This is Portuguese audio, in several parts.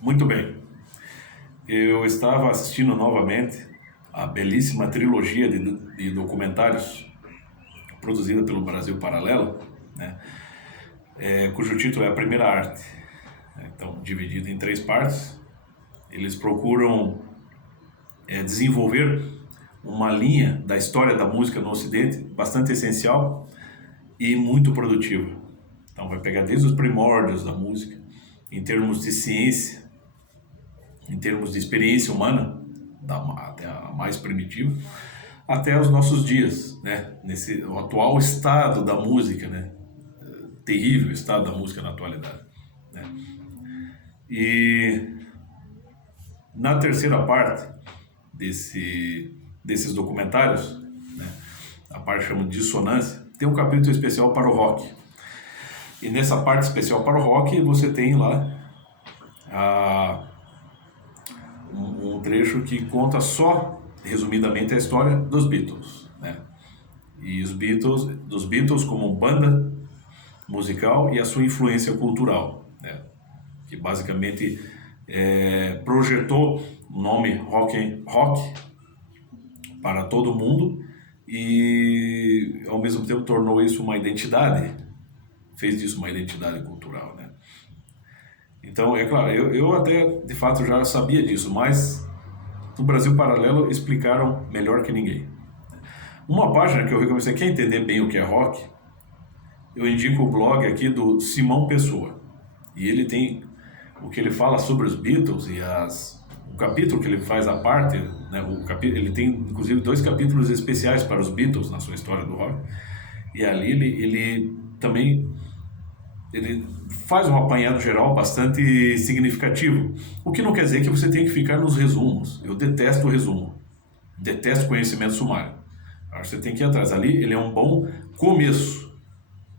Muito bem. Eu estava assistindo novamente a belíssima trilogia de documentários produzida pelo Brasil Paralelo, né? Cujo título é A Primeira Arte. Então, dividido em três partes, eles procuram desenvolver uma linha da história da música no Ocidente bastante essencial e muito produtiva. Então, vai pegar desde os primórdios da música, em termos de ciência, em termos de experiência humana, até a mais primitiva, até os nossos dias, né? O atual estado da música, né? Terrível estado da música na atualidade, né? E na terceira parte desses documentários, né? A parte chama de dissonância, tem um capítulo especial para o rock. E nessa parte especial para o rock você tem lá um trecho que conta só, resumidamente, a história dos Beatles, né? E dos Beatles como banda musical e a sua influência cultural, né? Que basicamente projetou o nome rock para todo mundo e ao mesmo tempo tornou isso uma identidade, fez disso uma identidade cultural, né? Então, é claro, eu até de fato já sabia disso, mas no Brasil Paralelo explicaram melhor que ninguém. Uma página que eu recomendo, você quer entender bem o que é rock, eu indico o blog aqui do Simão Pessoa. E ele tem o que ele fala sobre os Beatles e o capítulo que ele faz à parte, né? Ele tem inclusive 2 capítulos especiais para os Beatles na sua história do rock. E ali ele também faz um apanhado geral bastante significativo. O que não quer dizer que você tem que ficar nos resumos. Eu detesto o resumo. Detesto conhecimento sumário. Acho que você tem que ir atrás. Ali ele é um bom começo,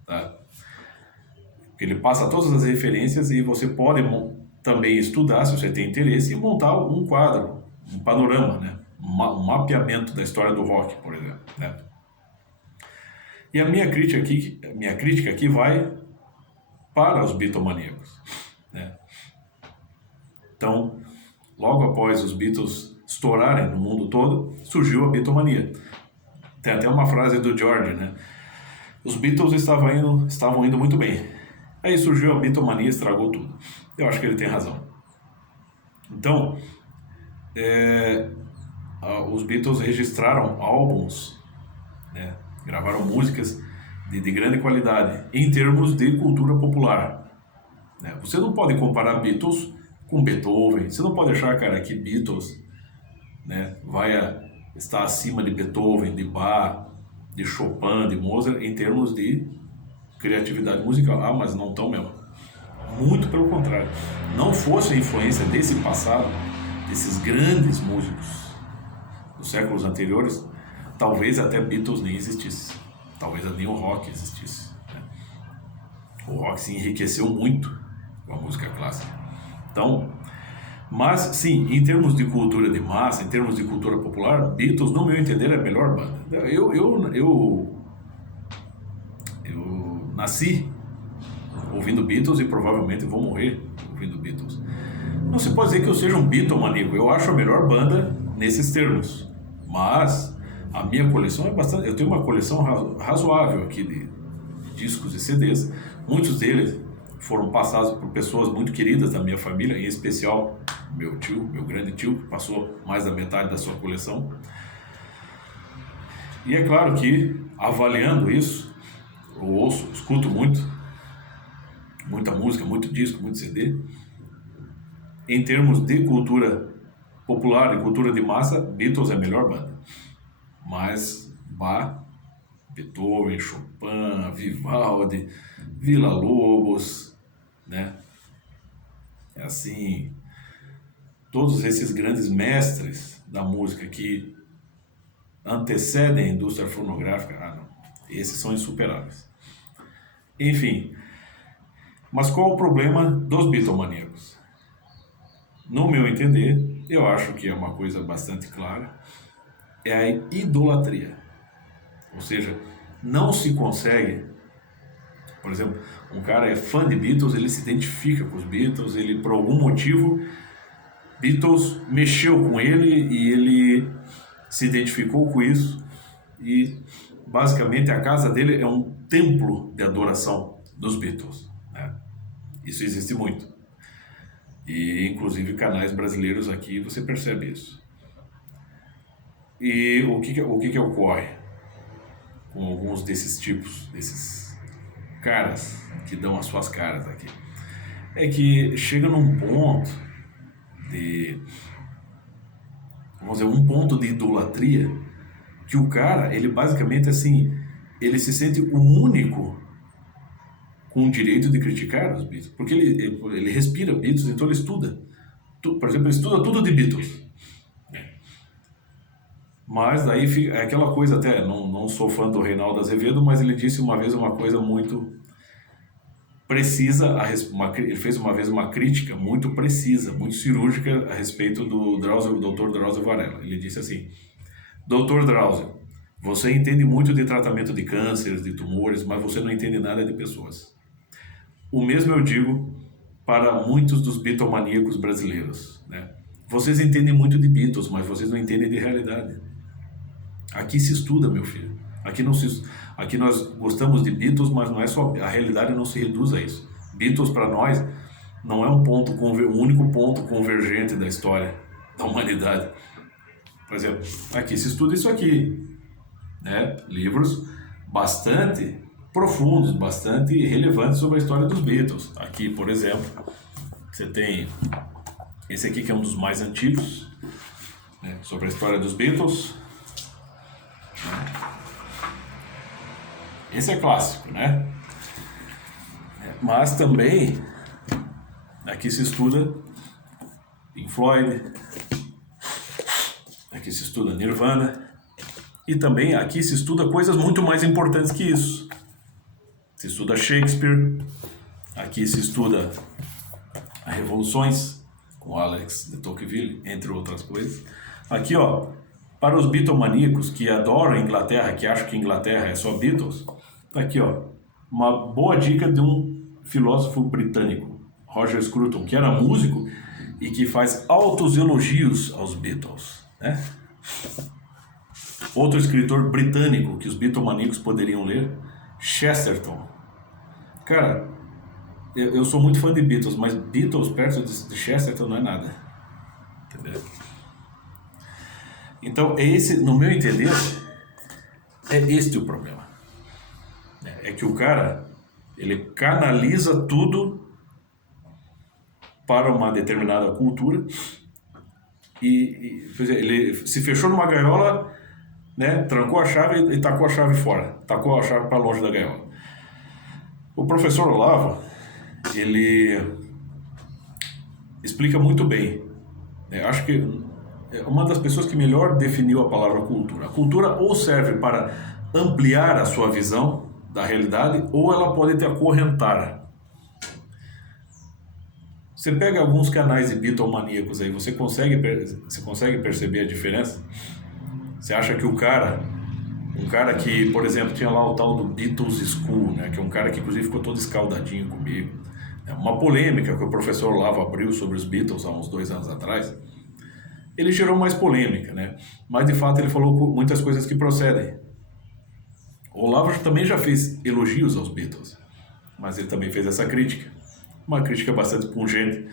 tá? Porque ele passa todas as referências e você pode também estudar, se você tem interesse, e montar um quadro, um panorama, né? Um mapeamento da história do rock, por exemplo, né? E a minha crítica aqui vai para os bitomaníacos, né? Então, logo após os Beatles estourarem no mundo todo, surgiu a bitomania. Tem até uma frase do George, né? Os Beatles estavam indo muito bem. Aí surgiu a bitomania e estragou tudo. Eu acho que ele tem razão. Então, os Beatles registraram álbuns, né? Gravaram músicas de grande qualidade em termos de cultura popular, né? Você não pode comparar Beatles com Beethoven. Você não pode achar, cara, que Beatles, né, estar acima de Beethoven, de Bach, de Chopin, de Mozart em termos de criatividade musical. Ah, mas não estão mesmo. Muito pelo contrário. Não fosse a influência desse passado, desses grandes músicos dos séculos anteriores, talvez até Beatles nem existisse. Talvez nem o rock existisse, né? O rock se enriqueceu muito com a música clássica. Então, mas sim, em termos de cultura de massa, em termos de cultura popular, Beatles, no meu entender, é a melhor banda. Eu nasci ouvindo Beatles e provavelmente vou morrer ouvindo Beatles. Não se pode dizer que eu seja um Beatlemaníaco. Eu acho a melhor banda nesses termos. Mas a minha coleção é bastante... Eu tenho uma coleção razoável aqui de discos e CDs. Muitos deles foram passados por pessoas muito queridas da minha família, em especial meu grande tio, que passou mais da metade da sua coleção. E é claro que, avaliando isso, eu escuto muita música, muito disco, muito CD. Em termos de cultura popular e cultura de massa, Beatles é a melhor banda. Mas Bach, Beethoven, Chopin, Vivaldi, Villa-Lobos, né? É assim, todos esses grandes mestres da música que antecedem a indústria fonográfica, não, esses são insuperáveis. Enfim, mas qual o problema dos bitomaníacos? No meu entender, eu acho que é uma coisa bastante clara, é a idolatria. Ou seja, não se consegue, por exemplo, Um cara é fã de Beatles, ele se identifica com os Beatles, ele por algum motivo, Beatles mexeu com ele e ele se identificou com isso e basicamente a casa dele é um templo de adoração dos Beatles, né? Isso existe muito. E inclusive canais brasileiros aqui você percebe isso. E o que ocorre com alguns desses tipos, desses caras que dão as suas caras aqui? É que chega num ponto de, vamos dizer, um ponto de idolatria que o cara, ele basicamente assim, ele se sente o único com o direito de criticar os Beatles, porque ele respira Beatles, então ele estuda. Por exemplo, ele estuda tudo de Beatles. Mas daí fica é aquela coisa até, não sou fã do Reinaldo Azevedo, mas ele disse uma vez uma coisa muito precisa, ele fez uma vez uma crítica muito precisa, muito cirúrgica a respeito do Dr. Drauzio Varela. Ele disse assim: Dr. Drauzio, você entende muito de tratamento de cânceres, de tumores, mas você não entende nada de pessoas. O mesmo eu digo para muitos dos bitomaníacos brasileiros, né? Vocês entendem muito de Beatles, mas vocês não entendem de realidade. Aqui se estuda, meu filho. Aqui nós gostamos de Beatles, mas não é só a realidade, não se reduz a isso. Beatles para nós não é o único ponto convergente da história da humanidade. Por exemplo, aqui se estuda isso aqui, né? Livros bastante profundos, bastante relevantes sobre a história dos Beatles. Aqui, por exemplo, você tem esse aqui que é um dos mais antigos, né? Sobre a história dos Beatles. Esse é clássico, né? Mas também aqui se estuda Pink Floyd, aqui se estuda Nirvana e também aqui se estuda coisas muito mais importantes que isso. Se estuda Shakespeare, aqui se estuda as Revoluções com Alex de Tocqueville, entre outras coisas. Aqui, ó, para os bitomaníacos que adoram a Inglaterra, que acham que Inglaterra é só Beatles, tá aqui, ó, uma boa dica de um filósofo britânico, Roger Scruton, que era músico e que faz altos elogios aos Beatles, né? Outro escritor britânico que os bitomaníacos poderiam ler, Chesterton. Cara, eu sou muito fã de Beatles, mas Beatles perto de Chesterton não é nada, entendeu? Então, no meu entender, é este o problema. É que o cara, ele canaliza tudo para uma determinada cultura ele se fechou numa gaiola, né, trancou a chave e tacou a chave fora, tacou a chave para longe da gaiola. O professor Olavo, ele explica muito bem, né? Acho que é uma das pessoas que melhor definiu a palavra cultura. A cultura ou serve para ampliar a sua visão da realidade ou ela pode te acorrentar. Você pega alguns canais de bitomaníacos aí, você consegue perceber a diferença? Você acha que um cara que, por exemplo, tinha lá o tal do Beatles School, né, que é um cara que inclusive ficou todo escaldadinho comigo, é uma polêmica que o professor Olavo abriu sobre os Beatles há uns 2 anos atrás, ele gerou mais polêmica, né? Mas de fato ele falou muitas coisas que procedem. O Olavo também já fez elogios aos Beatles, mas ele também fez essa crítica, uma crítica bastante pungente.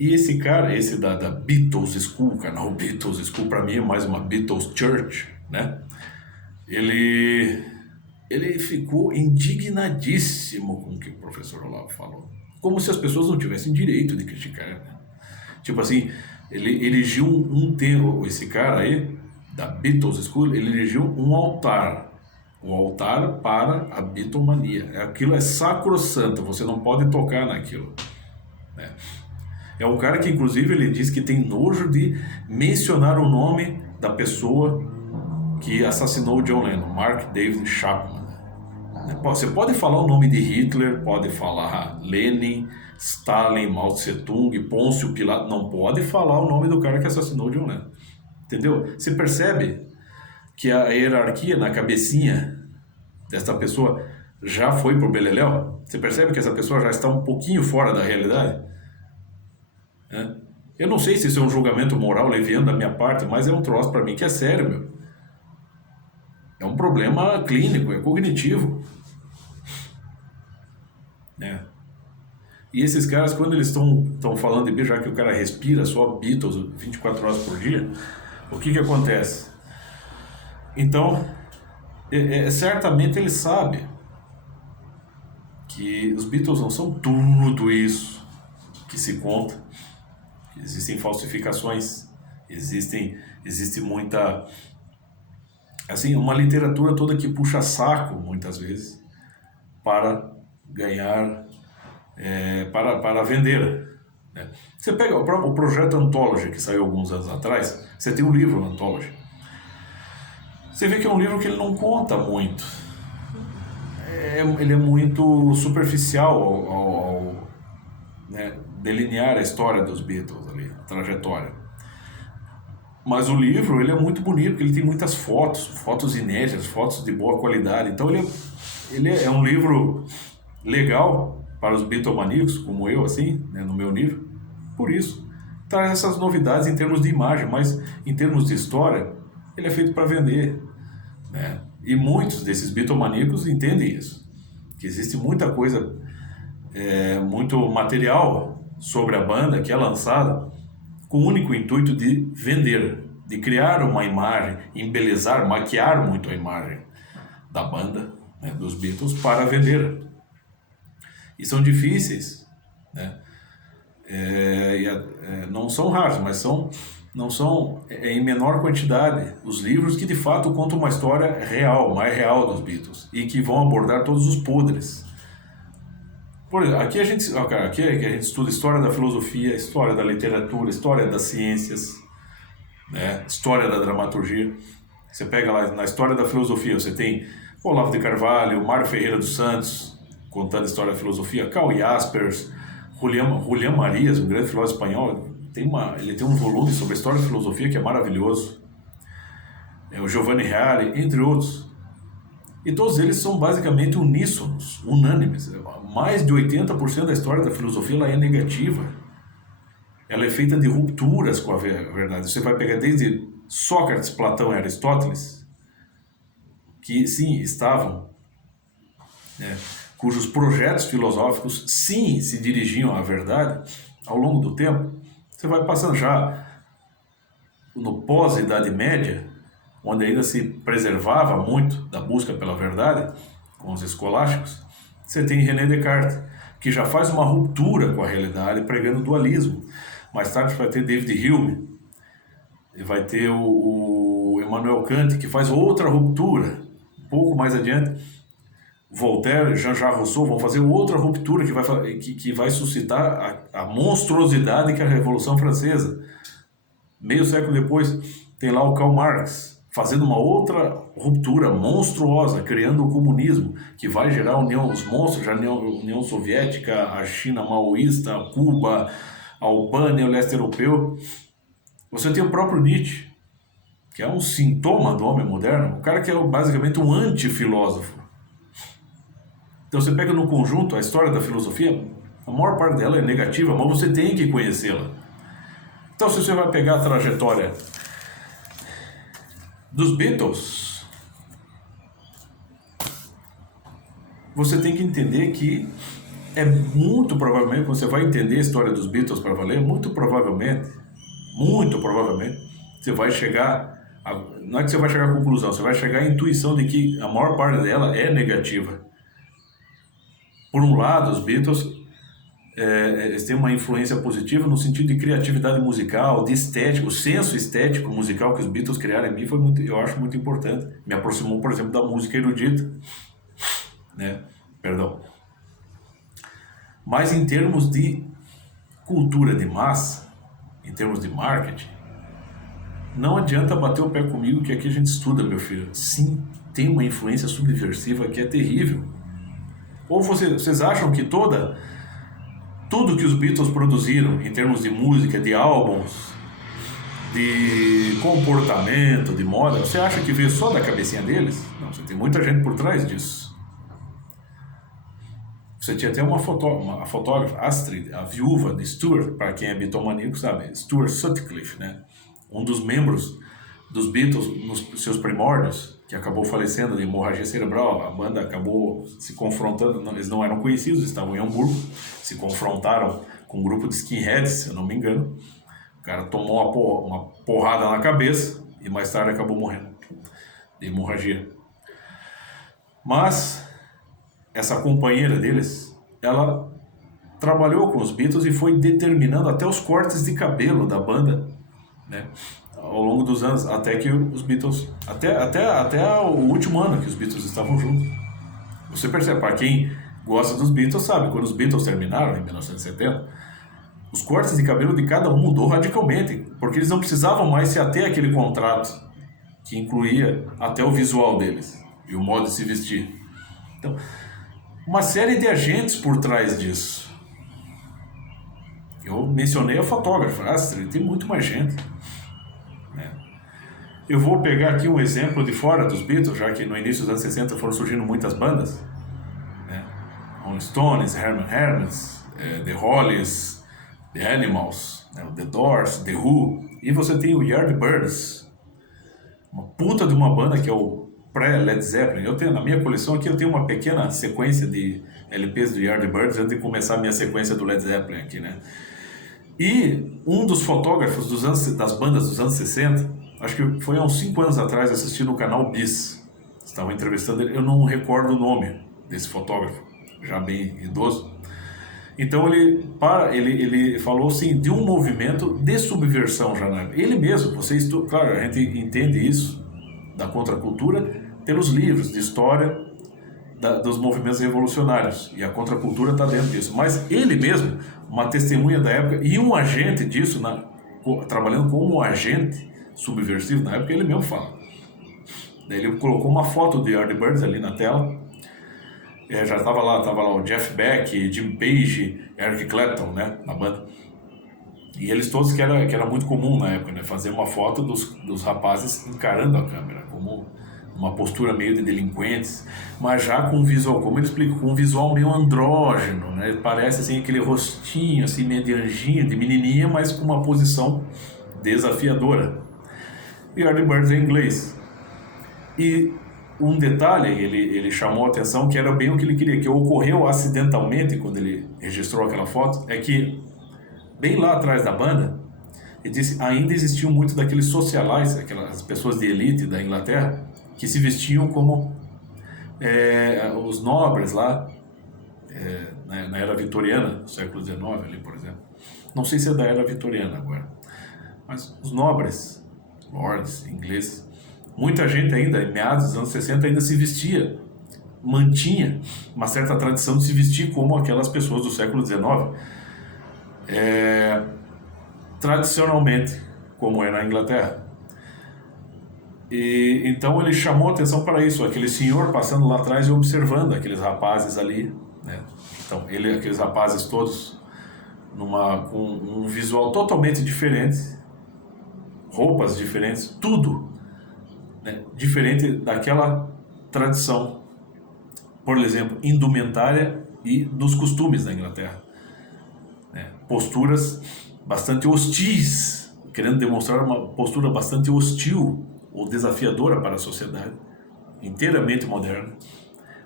E esse cara, esse da Beatles School, canal Beatles School, para mim é mais uma Beatles Church, né? Ele ficou indignadíssimo com o que o professor Olavo falou, como se as pessoas não tivessem direito de criticar, né? Tipo assim, ele erigiu um termo, esse cara aí, da Beatles School, ele erigiu um altar para a bitomania. Aquilo é sacrossanto, você não pode tocar naquilo, né? É um cara que, inclusive, ele diz que tem nojo de mencionar o nome da pessoa que assassinou o John Lennon, Mark David Chapman. Você pode falar o nome de Hitler, pode falar Lenin, Stalin, Mao Tse-tung, Pôncio Pilato, não pode falar o nome do cara que assassinou o John Lennon. Entendeu? Você percebe que a hierarquia na cabecinha desta pessoa já foi pro beleléu? Você percebe que essa pessoa já está um pouquinho fora da realidade? Né? Eu não sei se isso é um julgamento moral leviano da minha parte, mas é um troço para mim que é sério, meu. É um problema clínico, é cognitivo. Né? E esses caras, quando eles estão falando de Beatles, já que o cara respira só Beatles 24 horas por dia, o que acontece? Então, certamente ele sabe que os Beatles não são tudo isso que se conta. Existem falsificações, existe muita, assim, uma literatura toda que puxa saco, muitas vezes, para ganhar, para vender. Né? Você pega o projeto Anthology, que saiu alguns anos atrás, você tem um livro Anthology. Você vê que é um livro que ele não conta muito. Ele é muito superficial ao né, delinear a história dos Beatles ali, a trajetória. Mas o livro, ele é muito bonito, porque ele tem muitas fotos inéditas, fotos de boa qualidade. Então ele é um livro legal para os Beatlemaníacos, como eu, assim, né, no meu nível. Por isso, traz essas novidades em termos de imagem, mas em termos de história, ele é feito para vender. Né? E muitos desses Beatlemaníacos entendem isso, que existe muita coisa, muito material sobre a banda que é lançada com o único intuito de vender, de criar uma imagem, embelezar, maquiar muito a imagem da banda, né, dos Beatles, para vender. E são difíceis, né? Não são raros, mas não são em menor quantidade os livros que de fato contam uma história real, mais real dos Beatles, e que vão abordar todos os podres. Por exemplo, aqui a gente estuda história da filosofia, história da literatura, história das ciências, né? História da dramaturgia. Você pega lá na história da filosofia, você tem Olavo de Carvalho, Mário Ferreira dos Santos, contando a história da filosofia, Karl Jaspers, Julián Marías, um grande filósofo espanhol, ele tem um volume sobre a história da filosofia que é maravilhoso. O Giovanni Reale, entre outros. E todos eles são basicamente uníssonos, unânimes. Mais de 80% da história da filosofia ela é negativa. Ela é feita de rupturas com a verdade. Você vai pegar desde Sócrates, Platão e Aristóteles, que sim, estavam, né, cujos projetos filosóficos sim se dirigiam à verdade ao longo do tempo. Você vai passando já no pós-Idade Média, onde ainda se preservava muito da busca pela verdade, com os escolásticos, você tem René Descartes, que já faz uma ruptura com a realidade, pregando dualismo. Mais tarde vai ter David Hume, e vai ter o Immanuel Kant, que faz outra ruptura. Um pouco mais adiante, Voltaire e Jean-Jacques Rousseau vão fazer outra ruptura que vai suscitar a monstruosidade que é a Revolução Francesa. Meio século depois, tem lá o Karl Marx, fazendo uma outra ruptura monstruosa, criando o comunismo, que vai gerar os monstros, a União Soviética, a China maoísta, a Cuba, a Albânia, o leste europeu. Você tem o próprio Nietzsche, que é um sintoma do homem moderno, o cara que é basicamente um antifilósofo. Então você pega no conjunto a história da filosofia, a maior parte dela é negativa, mas você tem que conhecê-la. Então se você vai pegar a trajetória dos Beatles, você tem que entender que é muito provavelmente, você vai entender a história dos Beatles para valer, muito provavelmente, você vai chegar, não é que você vai chegar à conclusão, você vai chegar à intuição de que a maior parte dela é negativa. Por um lado, os Beatles eles têm uma influência positiva no sentido de criatividade musical, de estética, o senso estético musical que os Beatles criaram em mim foi eu acho muito importante. Me aproximou, por exemplo, da música erudita, né? Perdão. Mas em termos de cultura de massa, em termos de marketing, não adianta bater o pé comigo que aqui a gente estuda, meu filho. Sim, tem uma influência subversiva que é terrível. Ou vocês acham que tudo que os Beatles produziram em termos de música, de álbuns, de comportamento, de moda, você acha que veio só da cabecinha deles? Não, você tem muita gente por trás disso. Você tinha até a fotógrafa, Astrid, a viúva de Stuart, para quem é bitomaníaco sabe, Stuart Sutcliffe, né? Um dos membros dos Beatles nos seus primórdios, que acabou falecendo de hemorragia cerebral. A banda acabou se confrontando, eles não eram conhecidos, estavam em Hamburgo, se confrontaram com um grupo de skinheads, se eu não me engano. O cara tomou uma porrada na cabeça e mais tarde acabou morrendo de hemorragia. Mas essa companheira deles, ela trabalhou com os Beatles e foi determinando até os cortes de cabelo da banda, né, ao longo dos anos, até que os Beatles, até o último ano que os Beatles estavam juntos. Você percebe, para quem gosta dos Beatles sabe, quando os Beatles terminaram em 1970, os cortes de cabelo de cada um mudou radicalmente, porque eles não precisavam mais se ater àquele contrato que incluía até o visual deles e o modo de se vestir. Então, uma série de agentes por trás disso. Eu mencionei a fotógrafa, tem muito mais gente. Eu vou pegar aqui um exemplo de fora dos Beatles, já que no início dos anos 60 foram surgindo muitas bandas, né? Rolling Stones, Herman Hermits, The Hollies, The Animals, né? The Doors, The Who, e você tem o Yardbirds, uma puta de uma banda que é o pré-Led Zeppelin. Eu tenho, na minha coleção aqui, eu tenho uma pequena sequência de LPs do Yardbirds antes de começar a minha sequência do Led Zeppelin aqui, né? E um dos fotógrafos das bandas dos anos 60, acho que foi há uns 5 anos atrás, assistindo no canal Bis, estavam entrevistando ele, eu não recordo o nome desse fotógrafo, já bem idoso. Então ele falou assim, de um movimento de subversão já na época. Ele mesmo, claro, a gente entende isso da contracultura pelos livros de história dos movimentos revolucionários, e a contracultura está dentro disso, mas ele mesmo, uma testemunha da época e um agente disso, trabalhando como agente subversivo na época, ele mesmo fala. Daí ele colocou uma foto de Yardbirds ali na tela, já tava lá o Jeff Beck, Jim Page, Eric Clapton, né, na banda, e eles todos, que era muito comum na época, né, fazer uma foto dos rapazes encarando a câmera, como uma postura meio de delinquentes, mas já com um visual, como ele explica, com um visual meio andrógeno, né? Parece assim aquele rostinho assim meio de anjinho, de menininha, mas com uma posição desafiadora. E Yardbirds em inglês. E um detalhe, ele chamou a atenção, que era bem o que ele queria, que ocorreu acidentalmente quando ele registrou aquela foto, é que bem lá atrás da banda, ele disse, ainda existiam muito daqueles socialites, aquelas pessoas de elite da Inglaterra, que se vestiam como os nobres lá, na era vitoriana, no século XIX ali, por exemplo. Não sei se é da era vitoriana agora, mas os nobres, lords, ingleses, muita gente ainda, em meados dos anos 60, ainda se vestia, mantinha uma certa tradição de se vestir como aquelas pessoas do século XIX. Tradicionalmente, como é na Inglaterra. E então ele chamou a atenção para isso, aquele senhor passando lá atrás e observando aqueles rapazes ali, né? Então aqueles rapazes todos com um visual totalmente diferente, roupas diferentes, tudo, né, diferente daquela tradição, por exemplo, indumentária e dos costumes da Inglaterra, né? Posturas bastante hostis, querendo demonstrar uma postura bastante hostil ou desafiadora para a sociedade, inteiramente moderna,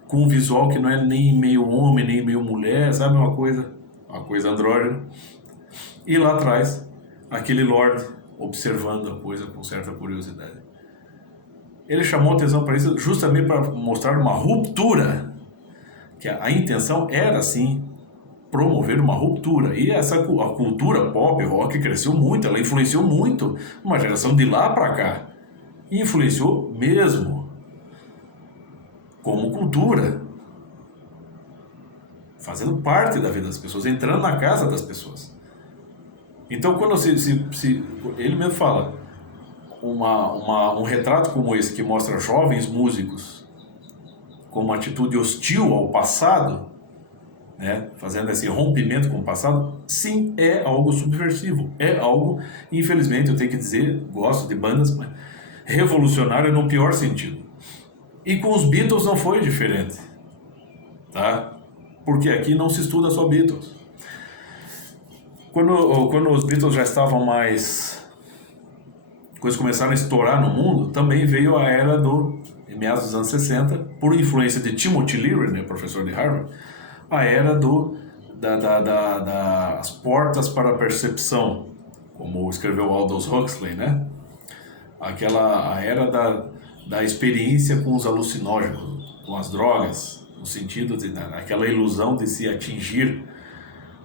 com um visual que não é nem meio homem, nem meio mulher, sabe, uma coisa andrógena. E lá atrás, aquele lord observando a coisa com certa curiosidade. Ele chamou atenção para isso justamente para mostrar uma ruptura, que a intenção era, sim, promover uma ruptura. E a cultura pop, rock, cresceu muito, ela influenciou muito uma geração de lá para cá. E influenciou mesmo, como cultura, fazendo parte da vida das pessoas, entrando na casa das pessoas. Então, quando ele mesmo fala, um retrato como esse, que mostra jovens músicos com uma atitude hostil ao passado, né, fazendo esse rompimento com o passado, sim, é algo subversivo, é algo, infelizmente, eu tenho que dizer, gosto de bandas, mas revolucionário no pior sentido. E com os Beatles não foi diferente, tá? porque aqui não se estuda só Beatles. Quando os Beatles já estavam mais... Coisas começaram a estourar no mundo, também veio a era em meados dos anos 60, por influência de Timothy Leary, né, professor de Harvard, a era das portas para a percepção, como escreveu Aldous Huxley, né? A era da experiência com os alucinógenos, com as drogas, no sentido de aquela ilusão de se atingir,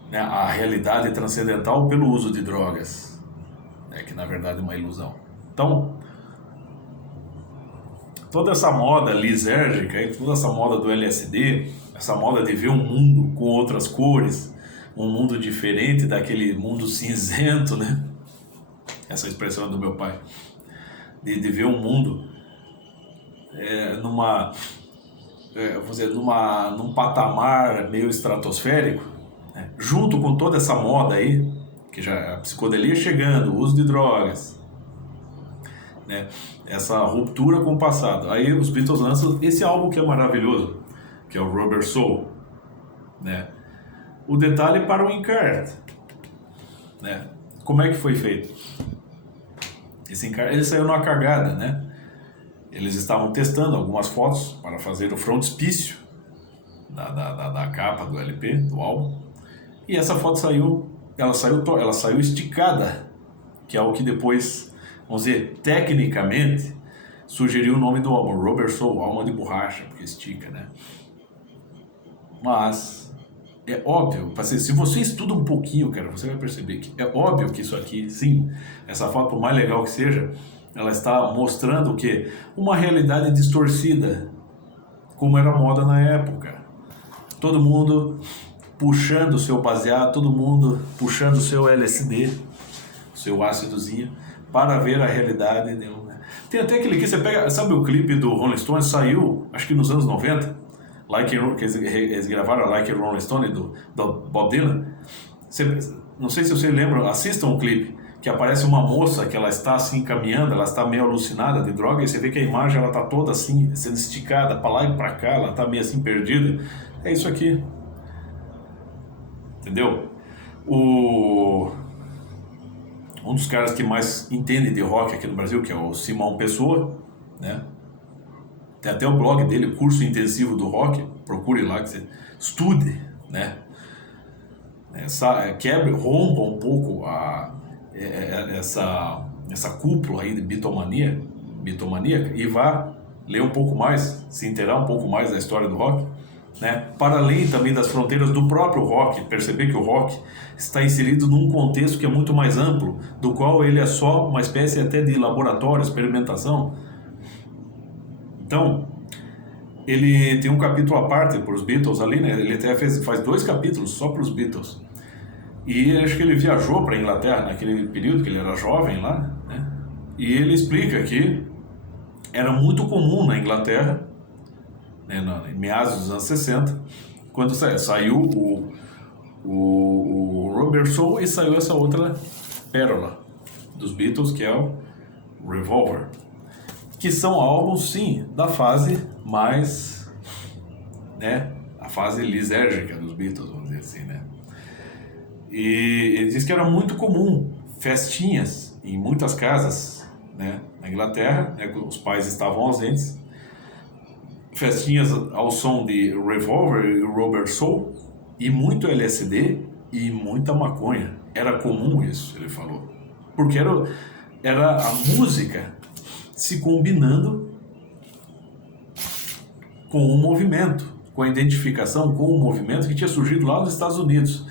né, a realidade transcendental pelo uso de drogas, né, que na verdade é uma ilusão. Então, toda essa moda lisérgica, toda essa moda do LSD, essa moda de ver um mundo com outras cores, um mundo diferente daquele mundo cinzento, né? Essa expressão é do meu pai, de ver um mundo num patamar meio estratosférico, né? Junto com toda essa moda aí, que já a psicodelia chegando, o uso de drogas, né? Essa ruptura com o passado. Aí os Beatles lançam esse álbum que é maravilhoso, que é o Rubber Soul, né? O detalhe para o encarte, né? Como é que foi feito? Esse encarte, ele saiu numa cagada, né? Eles estavam testando algumas fotos para fazer o frontispício da capa do LP, do álbum, e essa foto ela saiu esticada, que é o que depois, vamos dizer, tecnicamente, sugeriu o nome do álbum, Rubber Soul, alma de borracha, porque estica, né? Mas é óbvio, se você estuda um pouquinho, cara, você vai perceber que é óbvio que isso aqui, sim, essa foto, por mais legal que seja, ela está mostrando o quê? Uma realidade distorcida, como era a moda na época. Todo mundo puxando o seu baseado, todo mundo puxando o seu LSD, o seu ácidozinho, para ver a realidade. Tem até aquele que você pega, sabe o clipe do Rolling Stones, saiu, acho que nos anos 90, que eles gravaram Like a Rolling Stone, do Bob Dylan. Não sei se você lembra, assistam o clipe, que aparece uma moça que ela está assim caminhando, ela está meio alucinada de droga, e você vê que a imagem ela está toda assim, sendo esticada para lá e para cá, ela está meio assim perdida. É isso aqui. Entendeu? Um dos caras que mais entende de rock aqui no Brasil, que é o Simão Pessoa, né? Tem até o blog dele, Curso Intensivo do Rock, procure lá, que você estude, né? Rompa um pouco essa cúpula aí de bitomaníaca e vá ler um pouco mais, se inteirar um pouco mais da história do rock, né? Para além também das fronteiras do próprio rock, perceber que o rock está inserido num contexto que é muito mais amplo, do qual ele é só uma espécie até de laboratório, experimentação. Então, ele tem um capítulo à parte para os Beatles ali, né? Ele até faz 2 capítulos só para os Beatles. E acho que ele viajou para a Inglaterra naquele período, que ele era jovem lá, né? E ele explica que era muito comum na Inglaterra, né, em meados dos anos 60, quando saiu o Rubber Soul e saiu essa outra pérola dos Beatles, que é o Revolver, que são álbuns, sim, da fase mais, né, a fase lisérgica dos Beatles, vamos dizer assim, né? E ele diz que era muito comum festinhas em muitas casas, né, na Inglaterra, né, os pais estavam ausentes, festinhas ao som de Revolver e Rubber Soul, e muito LSD e muita maconha. Era comum isso, ele falou, porque era a música se combinando com o movimento, com a identificação com o movimento que tinha surgido lá nos Estados Unidos,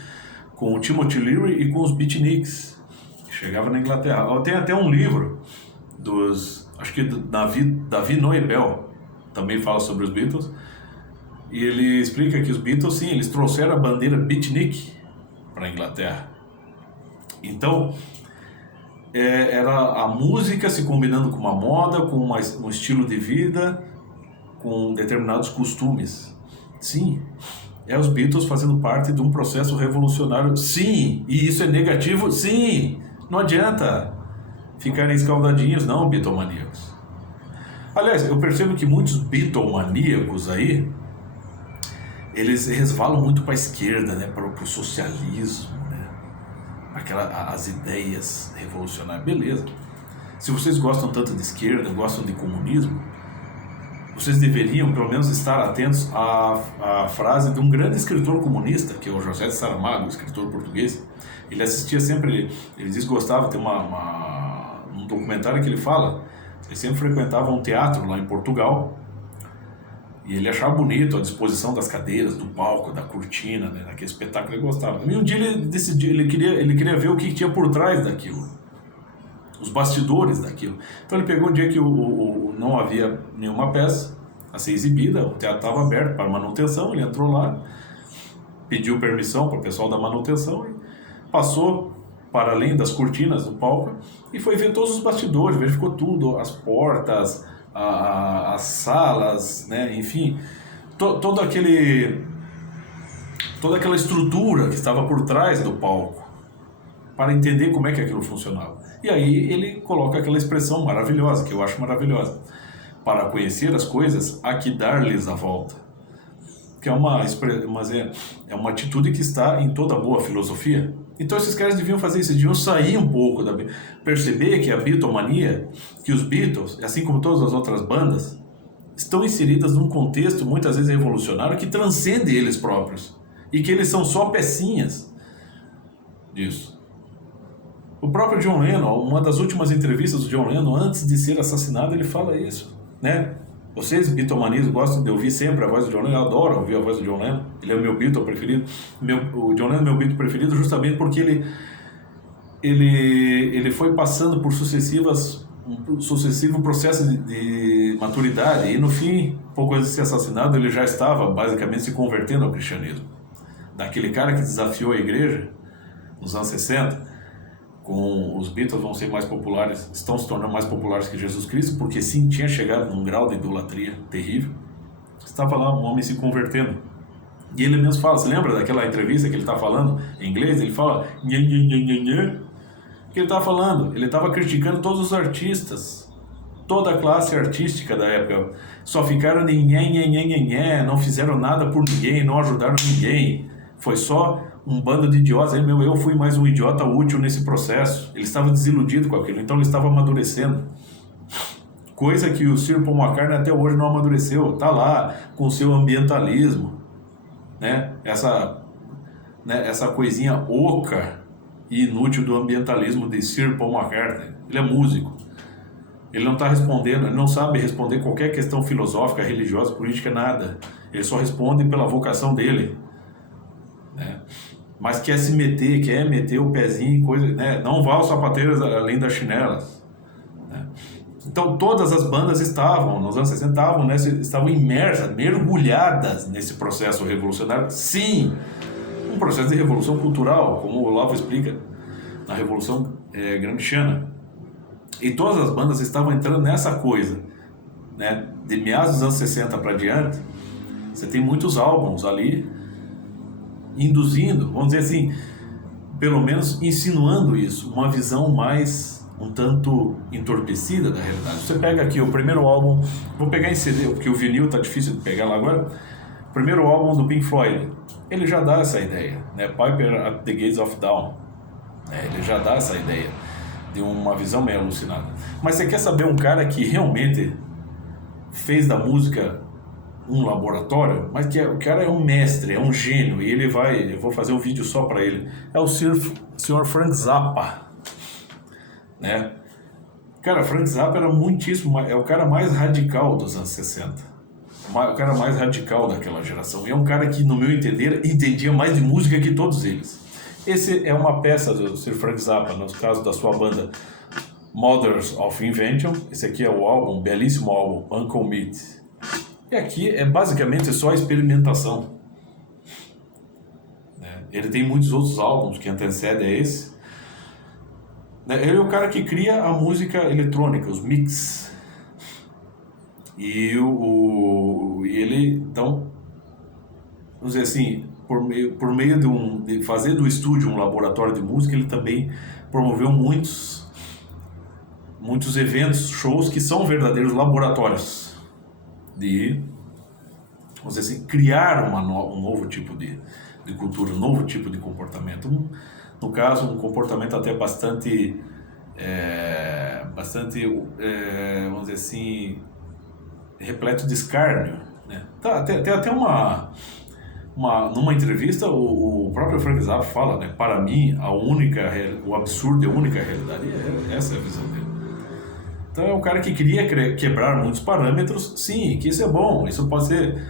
com o Timothy Leary e com os Beatniks, que chegava na Inglaterra. Tem até um livro acho que Davi Noebel, também fala sobre os Beatles, e ele explica que os Beatles, sim, eles trouxeram a bandeira Beatnik para a Inglaterra. Então, era a música se combinando com uma moda, com um estilo de vida, com determinados costumes. Sim, os Beatles fazendo parte de um processo revolucionário. Sim, e isso é negativo? Sim, não adianta ficarem escaldadinhos, não, bitomaníacos. Aliás, eu percebo que muitos bitomaníacos aí, eles resvalam muito para a esquerda, né, para o socialismo, né, as ideias revolucionárias. Beleza. Se vocês gostam tanto de esquerda, gostam de comunismo, vocês deveriam pelo menos estar atentos à frase de um grande escritor comunista, que é o José de Saramago, escritor português. Ele assistia sempre, ele diz que gostava, tem um documentário que ele fala, ele sempre frequentava um teatro lá em Portugal, e ele achava bonito a disposição das cadeiras, do palco, da cortina, né, daquele espetáculo, ele gostava. E um dia ele decidiu, ele queria ver o que tinha por trás daquilo, os bastidores daquilo. Então ele pegou um dia que não havia nenhuma peça a ser exibida, o teatro estava aberto para manutenção, ele entrou lá, pediu permissão para o pessoal da manutenção e passou para além das cortinas do palco e foi ver todos os bastidores, verificou tudo, as portas, as salas, né, enfim, toda aquela estrutura que estava por trás do palco, para entender como é que aquilo funcionava. E aí ele coloca aquela expressão maravilhosa, que eu acho maravilhosa: para conhecer as coisas, há que dar-lhes a volta. Que é uma atitude que está em toda boa filosofia. Então esses caras deviam fazer isso, deviam sair um pouco, perceber que a Beatlemania, que os Beatles, assim como todas as outras bandas, estão inseridas num contexto muitas vezes revolucionário que transcende eles próprios, e que eles são só pecinhas disso. O próprio John Lennon, uma das últimas entrevistas do John Lennon, antes de ser assassinado, ele fala isso, né? Vocês, Beatlemaníacos, gostam de ouvir sempre a voz do John Lennon. Eu adoro ouvir a voz do John Lennon. Ele é o meu Beatle preferido. O John Lennon é meu Beatle preferido justamente porque ele foi passando por um sucessivo processo de maturidade. E no fim, pouco antes de ser assassinado, ele já estava basicamente se convertendo ao cristianismo. Daquele cara que desafiou a igreja nos anos 60, com os Beatles vão ser mais populares, estão se tornando mais populares que Jesus Cristo, porque sim, tinha chegado num grau de idolatria terrível. Estava lá um homem se convertendo. E ele mesmo fala, você lembra daquela entrevista que ele está falando em inglês? Ele fala, nhê, nhê, nhê, nhê, nhê. O que ele estava falando? Ele estava criticando todos os artistas, toda a classe artística da época. Só ficaram de nhê, nhê, nhê, nhê, nhê, não fizeram nada por ninguém, não ajudaram ninguém. Foi só um bando de idiotas. Eu fui mais um idiota útil nesse processo. Ele estava desiludido com aquilo, então ele estava amadurecendo. Coisa que o Sir Paul McCartney até hoje não amadureceu. Está lá com o seu ambientalismo, né? Essa coisinha oca e inútil do ambientalismo de Sir Paul McCartney. Ele é músico. Ele não está respondendo, ele não sabe responder qualquer questão filosófica, religiosa, política, nada. Ele só responde pela vocação dele, né? Mas quer meter o pezinho em coisa, né? Não vá aos sapateiros além das chinelas, né? Então todas as bandas estavam, nos anos 60, estavam imersas, mergulhadas nesse processo revolucionário. Sim, um processo de revolução cultural, como o Olavo explica na Revolução Gramsciana. E todas as bandas estavam entrando nessa coisa, né? De meados dos anos 60 para diante, você tem muitos álbuns ali induzindo, vamos dizer assim, pelo menos insinuando isso, uma visão mais um tanto entorpecida da realidade. Você pega aqui o primeiro álbum, vou pegar em CD, porque o vinil tá difícil de pegar lá agora. O primeiro álbum do Pink Floyd, ele já dá essa ideia, né? Piper at the Gates of Dawn, ele já dá essa ideia de uma visão meio alucinada. Mas você quer saber um cara que realmente fez da música um laboratório, mas que o cara é um mestre, é um gênio, e eu vou fazer um vídeo só para ele, é o Sr. Frank Zappa, né? Cara, Frank Zappa era muitíssimo, é o cara mais radical dos anos 60, o cara mais radical daquela geração, e é um cara que, no meu entender, entendia mais de música que todos eles. Esse é uma peça do Sr. Frank Zappa, no caso da sua banda Mothers of Invention. Esse aqui é o álbum, belíssimo álbum, Uncle Meat. E aqui é basicamente só experimentação, né? Ele tem muitos outros álbuns que antecedem a esse, né? Ele é o cara que cria a música eletrônica, os mix. E ele, então, vamos dizer assim, por meio de fazer do estúdio um laboratório de música, ele também promoveu muitos eventos, shows que são verdadeiros laboratórios de vamos dizer assim, criar um novo tipo de cultura, um novo tipo de comportamento. No caso, um comportamento até vamos dizer assim, repleto de escárnio, né? Tem até numa entrevista, o próprio Frank Zappa fala, né? Para mim, o absurdo é a única realidade. E essa é a visão dele. Então é um cara que queria quebrar muitos parâmetros, sim, que isso é bom, isso pode ser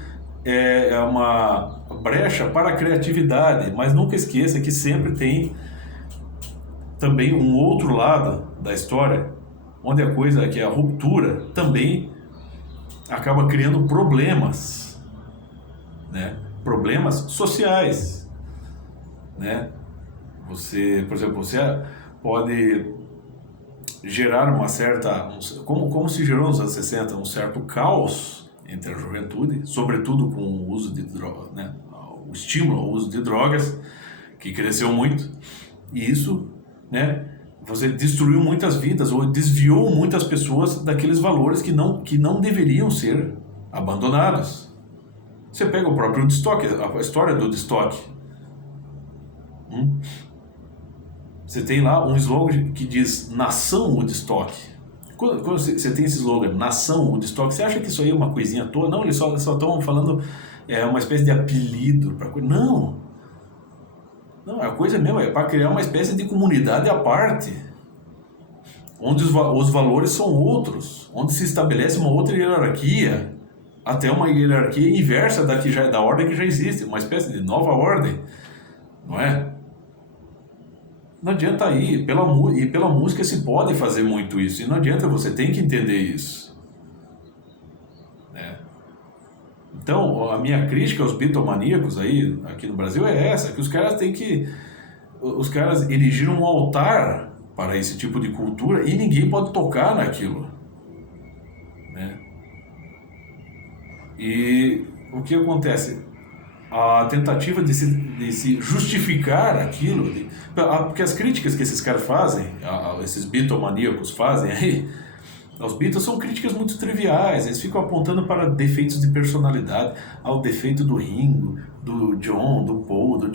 uma brecha para a criatividade, mas nunca esqueça que sempre tem também um outro lado da história, onde a coisa, que é a ruptura, também acaba criando problemas, né? Problemas sociais, né? Você, por exemplo, você pode gerar como se gerou nos anos 60, um certo caos entre a juventude, sobretudo com o uso de drogas, né? O estímulo ao uso de drogas, que cresceu muito, e isso, né? Você destruiu muitas vidas ou desviou muitas pessoas daqueles valores que não deveriam ser abandonados. Você pega o próprio Woodstock, a história do Woodstock. Você tem lá um slogan que diz Nação Woodstock. Quando você tem esse slogan, Nação Woodstock, você acha que isso aí é uma coisinha à toa? Não, eles só estão falando uma espécie de apelido para coisa. Não, a coisa mesmo é para criar uma espécie de comunidade à parte, onde os valores são outros, onde se estabelece uma outra hierarquia, até uma hierarquia inversa da ordem que já existe, uma espécie de nova ordem, não é? Não adianta ir, pela música se pode fazer muito isso, e não adianta, você tem que entender isso, né? Então, a minha crítica aos bitomaníacos aí, aqui no Brasil, é essa, que os caras erigiram um altar para esse tipo de cultura e ninguém pode tocar naquilo, né? E o que acontece? A tentativa de se justificar aquilo, porque as críticas que esses caras fazem, esses bitomaníacos fazem aí, os Beatles são críticas muito triviais, eles ficam apontando para defeitos de personalidade, ao defeito do Ringo, do John, do Paul, do